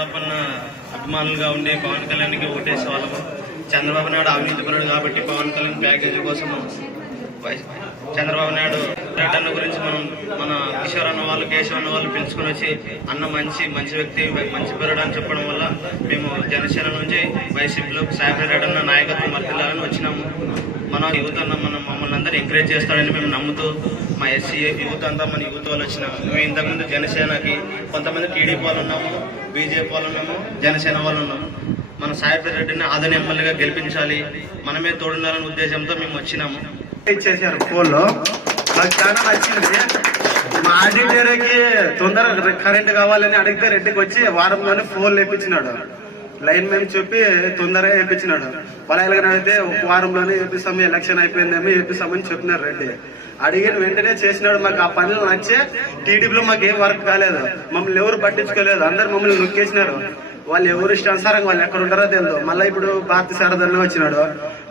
ప్రతాపన్న అభిమానులుగా ఉండే పవన్ కళ్యాణ్కి ఓటేసే వాళ్ళము. చంద్రబాబు నాయుడు అవినీతిపరుడు కాబట్టి పవన్ కళ్యాణ్ ప్యాకేజీ కోసం చంద్రబాబు నాయుడు పర్యటన గురించి మనం మన కిషోర్ అన్న వాళ్ళు కేశవ్ అన్న వాళ్ళు పిలుచుకుని వచ్చి అన్న మంచి మంచి వ్యక్తి మంచి పిల్లడు అని చెప్పడం వల్ల మేము జనసేన నుంచి వైసీపీలో సాయిబాబు అన్న నాయకత్వం వర్తిల్లాలని వచ్చినాము. మన యువత అన్న మన మమ్మల్ని అందరూ ఎంకరేజ్ చేస్తాడని మేము నమ్ముతూ మా ఎస్సీ యూత్ అంతా మన యూత్ వాళ్ళు వచ్చినాము మేము ఇంతకుముందు జనసేనకి కొంతమంది టీడీపీ వాళ్ళు ఉన్నాము బీజేపీ వాళ్ళు ఉన్నాము జనసేన వాళ్ళు ఉన్నాము. మన సాయిబాబు రెడ్డిని ఆదరణ ఎమ్మెల్యేగా గెలిపించాలి మనమే తోడుండాలనే ఉద్దేశంతో మేము వచ్చినాము. ఇచ్చేసారు ఫోన్లో నాకు చాలా నచ్చింది మా ఆడిటర్కి తొందరగా కరెంట్ కావాలని అడిగితే రెడ్డికి వచ్చి వారంలోనే ఫోన్ లేపించినాడు. లైన్ మేము చెప్పి తొందరగా వేయించినాడు పొలాయిలుగా అడిగితే ఒక వారంలోనే వేపిస్తాము ఎలక్షన్ అయిపోయిందేమో వేపిస్తామని చెప్పినారు రెడ్డి. అడిగిన వెంటనే చేసినాడు మాకు ఆ పనులు నచ్చే టీడీపీలో మాకు ఏం వర్క్ కాలేదు. మమ్మల్ని ఎవరు పట్టించుకోలేదు. అందరు మమ్మల్ని నొక్కేసినారు. వాళ్ళు ఎవరు ఇష్టానుసారంగా వాళ్ళు ఎక్కడ ఉంటారో తెలియదు. మళ్ళీ ఇప్పుడు భారత శారదల్లో వచ్చినాడు.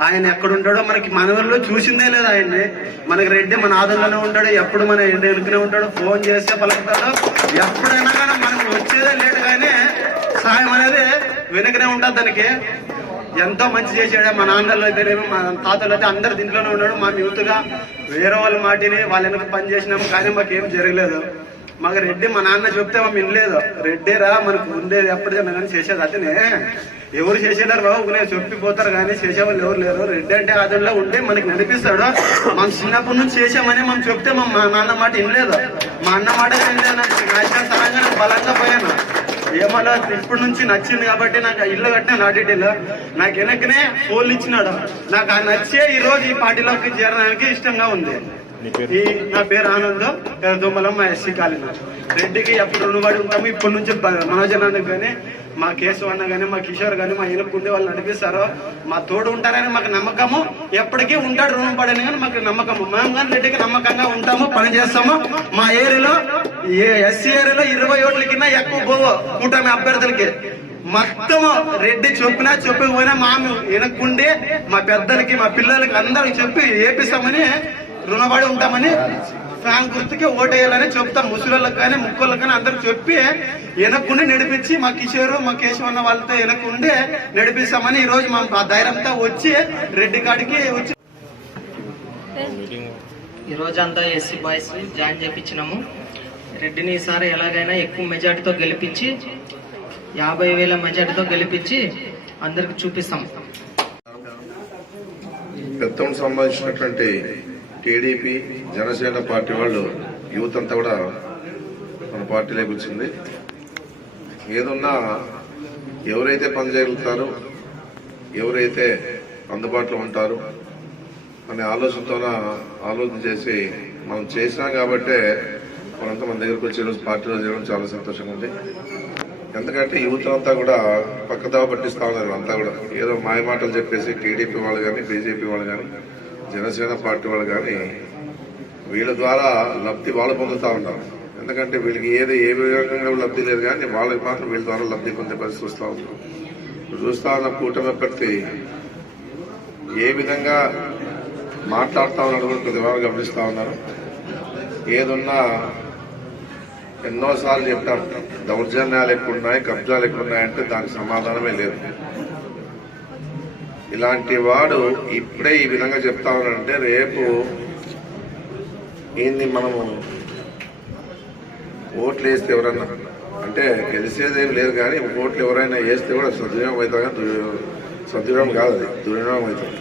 ఆయన ఎక్కడ ఉంటాడో మనకి మన ఊర్లో చూసిందే లేదు ఆయన్ని. మనకి రెడ్డి మన ఆదంలోనే ఉంటాడు ఎప్పుడు మన ఎన్నుకునే ఉంటాడు ఫోన్ చేస్తే పలుకుతాడు. ఎప్పుడైనా కానీ మనకు వచ్చేదే లేట్ కానీ సాయం అనేది వెనుకనే ఉంటుంది దానికి. ఎంతో మంచి చేశాడు మా నాన్నలు అయితేనేమో మా తాతలు అయితే అందరు దీంట్లోనే ఉన్నాడు. మా యూత్గా వేరే వాళ్ళ మాటిని వాళ్ళ వెనక పని చేసినాము కానీ మాకు ఏం జరగలేదు. మాకు రెడ్డి మా నాన్న చెప్తే మేము వినలేదు. రెడ్డిరా మనకు ఉండేది ఎప్పటికైనా కానీ చేసేది అతనే. ఎవరు చేసేదారు బాబు నేను చెప్పిపోతారు కానీ చేసేవాళ్ళు ఎవరు లేరు. రెడ్డి అంటే అతనిలో ఉండి మనకి నడిపిస్తాడు. మనం చిన్నప్పటి నుంచి చేసామని మనం చెప్తే మా మా నాన్న మాట వినలేదు. మా అన్న మాట వినలేదు నాకు. నచ్చినంతరంగా బలంగా పోయాను. ఏమన్నా ఇప్పటి నుంచి నచ్చింది కాబట్టి నాకు ఇల్లు కట్టిన నాటిటిల్లు నాకు వెనకనే ఫోన్లు ఇచ్చినాడు. నాకు ఆ నచ్చే ఈ రోజు ఈ పార్టీలోకి చేరడానికి ఇష్టంగా ఉంది. ఈ నా పేరు ఆనంద్ దుమ్మలం మా ఎస్సీ కాలిన. రెడ్డికి ఎప్పుడు రుణపడి ఉంటాము ఇప్పటి నుంచి మనోజన్ అన్న కానీ మా కేశవ్ అన్న కానీ మా కిషోర్ కానీ మా ఇనుకుండే వాళ్ళు నడిపిస్తారు మా తోడు ఉంటారని మాకు నమ్మకము. ఎప్పటికీ ఉంటాడు రుణపడని కానీ మాకు నమ్మకము. మేము కానీ రెడ్డికి నమ్మకంగా ఉంటాము పని చేస్తాము. మా ఏరియాలో ఏ ఎస్సీ ఏరియాలో ఇరవై ఓట్ల కింద ఎక్కువ పోవు కూటమి అభ్యర్థులకి. మొత్తం రెడ్డి చెప్పినా చెప్పకపోయినా మా వెనక్కుండి మా పెద్దలకి మా పిల్లలకి అందరికి చెప్పి ఏపిస్తామని రుణపడి ఉంటామని ఫ్యాన్ గుర్తుకి ఓటేయాలని చెప్తాం. ముసలిళ్ళకి కానీ ముక్కలకు కానీ అందరికి చెప్పి వెనక్కుండి నడిపించి మా కిషోరు మా కేశవ్ అన్న వాళ్ళతో వెనక్కుండి నడిపిస్తామని ఈ రోజు మా ఆ ధైర్యంతో వచ్చి రెడ్డి కాడికి వచ్చి ఈ రోజంతా ఎస్సీ బాయ్స్ జాయిన్ చేయించినాము రెడ్డిని ఈసారి ఎలాగైనా ఎక్కువ మెజార్టీతో గెలిపించి యాభై వేల మెజార్టీతో గెలిపించి అందరికి చూపిస్తాం. పెత్తం సంబంధించినటువంటి టీడీపీ జనసేన పార్టీ వాళ్ళు యూత్ అంతా కూడా మన పార్టీలోకి వచ్చింది. ఏదున్నా ఎవరైతే పని చేయగలుగుతారో ఎవరైతే అందుబాటులో ఉంటారు అనే ఆలోచనతోన ఆలోచన చేసి మనం చేసినాం కాబట్టే మనంతా మన దగ్గరకు వచ్చి ఈరోజు పార్టీలో చేయడం చాలా సంతోషంగా ఉంది. ఎందుకంటే యువత అంతా కూడా పక్కదావ పట్టిస్తా ఉన్నారు అంతా కూడా. ఏదో మాయ మాటలు చెప్పేసి టీడీపీ వాళ్ళు కానీ బీజేపీ వాళ్ళు కానీ జనసేన పార్టీ వాళ్ళు కానీ వీళ్ళ ద్వారా లబ్ధి వాళ్ళు పొందుతా ఉన్నారు. ఎందుకంటే వీళ్ళకి ఏది ఏ విధంగా లబ్ధి లేదు కానీ వాళ్ళకి మాత్రం వీళ్ళ ద్వారా లబ్ధి పొందే పరిస్థితి చూస్తూ ఉన్నారు చూస్తా ఉన్న కూటమి అభ్యర్థి ఏ విధంగా మాట్లాడుతూ ఉన్నాడు కూడా ప్రతి వారు గమనిస్తూ ఉన్నారు. ఏదున్నా ఎన్నోసార్లు చెప్తాం దౌర్జన్యాలు ఎక్కువ ఉన్నాయి కబ్జాలు ఎక్కువ ఉన్నాయంటే దానికి సమాధానమే లేదు. ఇలాంటి వాడు ఇప్పుడే ఈ విధంగా చెప్తా ఉన్నాడంటే రేపు ఏంది మనము ఓట్లు వేస్తే ఎవరన్నా? అంటే గెలిచేదేం లేదు కానీ ఓట్లు ఎవరైనా వేస్తే కూడా సద్వినియోగం అవుతా కానీ సద్వినియోగం కాదు అది. దుర్వినియోగం అవుతుంది.